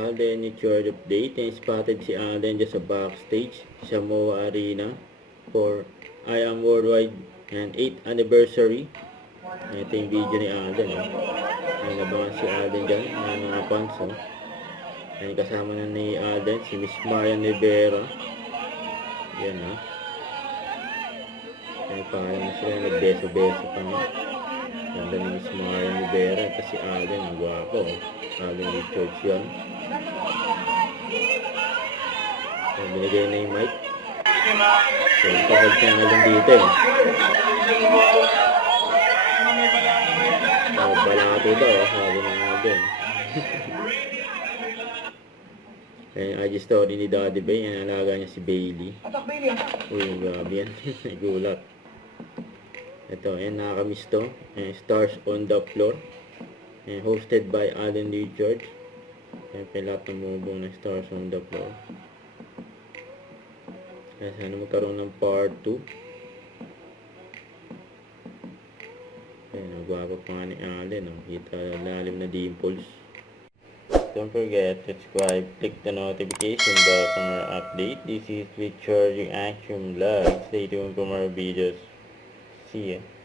Alden Richard update, and spotted si Alden dyan sa backstage sa MOA Arena for I Am Worldwide and 8th anniversary. Ito yung video ni Alden. Ay nabangan si Alden dyan ng mga fans. Ay kasama na ni Alden si Miss Marian Rivera. Yan Ay parang sila nagbeso-beso pa nga. Ganda ni Miss Marian Rivera. Kasi Alden ang gwapo. Alden Richards yun. So, binigay na yung mic. So, ipahod niya nga lang dito Oh, balato daw. Sabi na nga din. Ayan, IG story ni Daddy Bay. Yan, alaga niya si Bailey. Uy, grabe yan. Nagulat. Ito, ayan, nakakamiss to. Ayan, Stars on the Floor. Ayan, hosted by Alden Richards. Ayan, lahat ng mubong na Stars on the Floor. Ayan, sana magkaroon ng part 2. Ayan, nagwapo pa nga ni Alden. Kita lalim na dimples. Don't forget to subscribe, click the notification bell for more update. This is Richard Reaction Vlog. Stay tuned for more videos. See ya.